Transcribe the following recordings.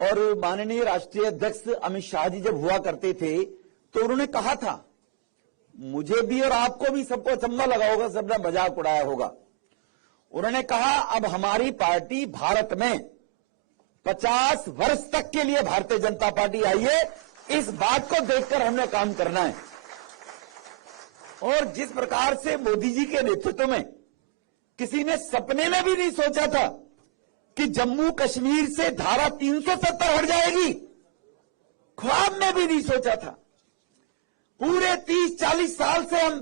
और माननीय राष्ट्रीय अध्यक्ष अमित शाह जी जब हुआ करते थे तो उन्होंने कहा था, मुझे भी और आपको भी सबको अचंभा लगा होगा, सबने मजाक उड़ाया होगा। उन्होंने कहा अब हमारी पार्टी भारत में 50 वर्ष तक के लिए भारतीय जनता पार्टी आई है, इस बात को देखकर हमने काम करना है। और जिस प्रकार से मोदी जी के नेतृत्व में किसी ने सपने में भी नहीं सोचा था कि जम्मू कश्मीर से धारा 370 हट जाएगी, ख्वाब में भी नहीं सोचा था। पूरे 30-40 साल से हम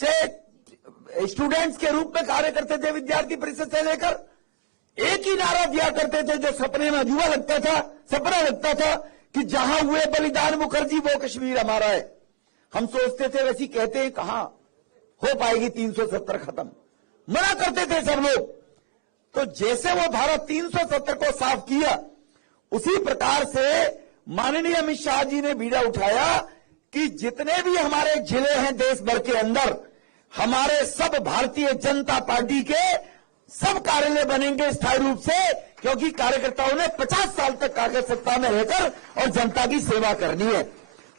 चाहे स्टूडेंट्स के रूप में कार्य करते थे, विद्यार्थी परिषद से लेकर, एक ही नारा दिया करते थे जो सपने में अधूरा लगता था, सपना लगता था कि जहां हुए बलिदान मुखर्जी वो कश्मीर हमारा है। हम सोचते थे वैसी कहते हैं कहां हो पाएगी 370 खत्म, मना करते थे सब लोग। तो जैसे वो धारा 370 को साफ किया, उसी प्रकार से माननीय अमित शाह जी ने बीड़ा उठाया कि जितने भी हमारे जिले हैं देश भर के अंदर, हमारे सब भारतीय जनता पार्टी के सब कार्यालय बनेंगे स्थायी रूप से, क्योंकि कार्यकर्ताओं ने 50 साल तक कांग्रेस सत्ता में रहकर और जनता की सेवा करनी है।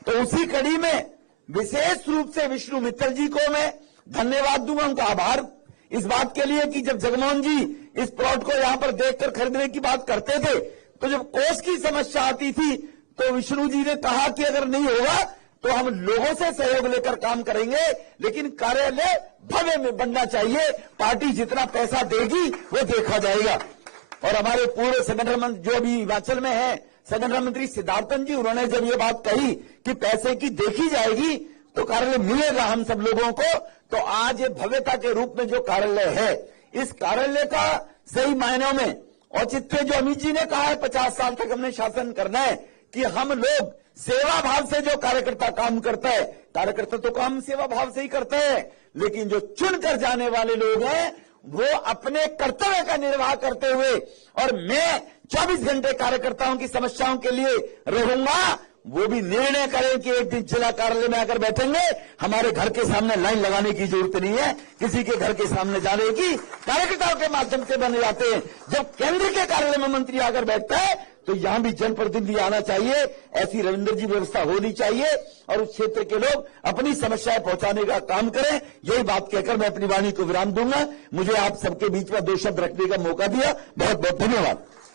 तो उसी कड़ी में विशेष रूप से विष्णु मित्तल जी को मैं धन्यवाद दूंगा, उनका आभार इस बात के लिए कि जब जगमोहन जी इस प्लॉट को यहां पर देखकर खरीदने की बात करते थे, तो जब कोष की समस्या आती थी तो विष्णु जी ने कहा कि अगर नहीं होगा तो हम लोगों से सहयोग लेकर काम करेंगे, लेकिन कार्यालय भव्य में बनना चाहिए, पार्टी जितना पैसा देगी वो देखा जाएगा। और हमारे पूर्व संगठन मंत्री जो अभी हिमाचल में है, संगठन मंत्री सिद्धार्थन जी, उन्होंने जब ये बात कही कि पैसे की देखी जाएगी तो कार्यालय मिलेगा हम सब लोगों को, तो आज ये भव्यता के रूप में जो कार्यालय है, इस कार्यालय का सही मायनों में औचित्य जो अमित जी ने कहा है 50 साल तक हमने शासन करना है, कि हम लोग सेवा भाव से जो कार्यकर्ता काम करता है, कार्यकर्ता तो काम सेवा भाव से ही करते हैं, लेकिन जो चुनकर जाने वाले लोग हैं वो अपने कर्तव्य का निर्वाह करते हुए, और मैं 24 घंटे कार्यकर्ताओं की समस्याओं के लिए रहूंगा, वो भी निर्णय करें कि एक दिन जिला कार्यालय में आकर बैठेंगे, हमारे घर के सामने लाइन लगाने की जरूरत नहीं है, किसी के घर के सामने जाने की, कार्यकर्ताओं के माध्यम से बने जाते हैं। जब केंद्र के कार्यालय में मंत्री आकर बैठता है तो यहां भी जनप्रतिनिधि आना चाहिए, ऐसी रविंद्र जी व्यवस्था होनी चाहिए, और उस क्षेत्र के लोग अपनी समस्याएं पहुंचाने का काम करें। यही बात कहकर मैं अपनी वाणी को विराम दूंगा। मुझे आप सबके बीच में 2 शब्द रखने का मौका दिया, बहुत बहुत धन्यवाद।